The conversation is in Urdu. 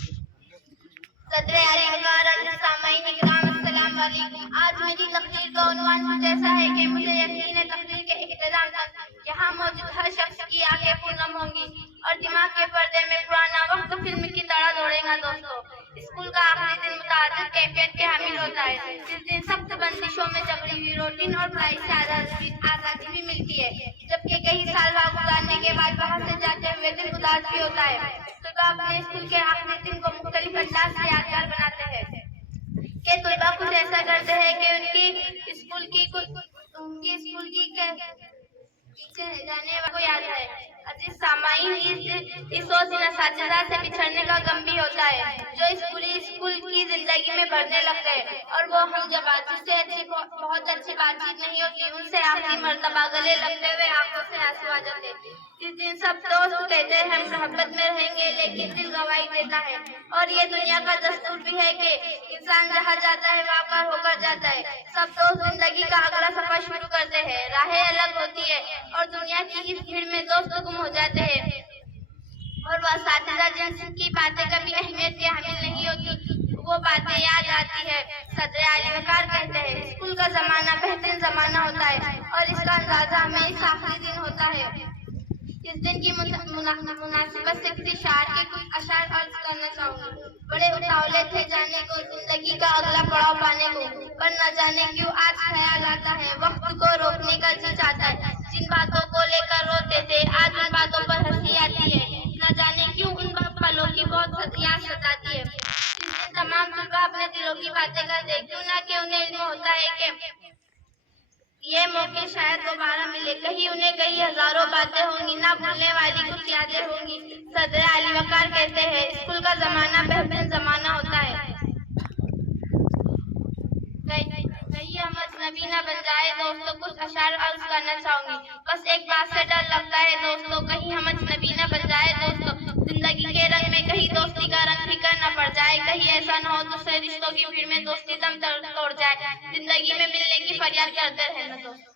صدر علی وقار سامعین اکرام السلام علیکم۔ آج میری تقریر کا عنوان کچھ ایسا ہے کہ مجھے یقین ہے تقریر کے اختتام تک یہاں موجود ہر شخص کی آنکھیں پورنم ہوں گی اور دماغ کے پردے میں پرانا وقت فلم کی طرح دوڑے گا۔ دوستو، اسکول کا آخری دن متعدد کیفیت کے حامل ہوتا ہے۔ اس دن سخت بندشوں میں جکڑی ہوئی روٹین اور پڑھائی سے آزادی بھی ملتی ہے، جبکہ کئی سال وہاں گزارنے کے بعد وہاں سے جاتے ہوئے دل اداس بھی ہوتا ہے۔ طلباء اپنے اسکول کے آخری دن کو مختلف انداز سے یادگار بناتے ہیں کہ طلباء کچھ ایسا کرتے ہیں کہ ان کی اسکول کی پیچھے رہ جانے کو یاد ہے۔ عزیز سامعین، اس روز ان اساتذہ سے بچھڑنے کا غم بھی ہوتا ہے جو اس پوری اسکول کی زندگی میں بھرنے لگتے ہیں، اور وہ ہم جب جس سے بہت اچھی بات چیت نہیں ہوتی ان سے آخری مرتبہ گلے لگتے ہوئے آنکھوں سے آنسو آ جاتے ہیں۔ اس دن سب دوست کہتے ہیں ہم محبت میں رہیں گے، لیکن دل گواہی دیتا ہے، اور یہ دنیا کا دستور بھی ہے کہ انسان جہاں جاتا ہے وہاں پر ہو کر جاتا ہے۔ سب دوست زندگی کا اگلا سفر شروع کرتے ہیں، راہیں الگ ہوتی ہے اور دنیا کی اس بھیڑ میں دوست گم ہو جاتے ہیں، اور وہ اساتذہ جن کی باتیں کبھی اہمیت کی حامل نہیں ہوتی وہ باتیں یاد آتی ہے۔ صدر علی وقار کہتے ہیں اسکول کا زمانہ بہترین زمانہ ہوتا ہے اور اس کا اندازہ ہمیں اس آخری دن ہوتا ہے۔ اس دن کی مناسبت سے کسی شاعر کے کچھ اشعار عرض کرنا چاہوں گی۔ بڑے اتاولے تھے جانے کو زندگی کا اگلا پڑاؤ پانے کو، پر نہ جانے کیوں آج خیال آتا ہے وقت کو روکنے کا جی چاہتا ہے۔ جن باتوں کو لے کر روتے تھے آج ان باتوں پر ہنسی آتی ہے، نہ جانے کیوں ان پلوں کی بہت یاد ستاتی ہے۔ اس دن تمام طلباء اپنے دلوں کی باتیں کرتے ہیں، کیوں نہ کہ انہیں علم ہوتا ہے کہ یہ موقع شاید دوبارہ ملے، کہیں انہیں کئی ہزاروں باتیں ہوں گی، نہ بھولنے والی کچھ یادیں ہوں گی۔ صدر علی وقار کہتے ہیں اسکول کا زمانہ بہترین زمانہ ہوتا ہے۔ کہیں ہم اجنبی نہ بن جائے دوستوں، کچھ اشعار عرض کرنا چاہوں گی۔ بس ایک بات سے ڈر لگتا ہے دوستوں، کہیں ہم اجنبی نہ بن جائے دوستوں، زندگی کے رنگ میں کہیں دوستی کا رنگ پھیکا نہ پڑ جائے، کہیں ایسا نہ ہو دوسرے رشتوں کی بھیڑ میں دوستی دم توڑ جائے، زندگی میں ملنے کی فریاد کرتے رہنا دوستوں۔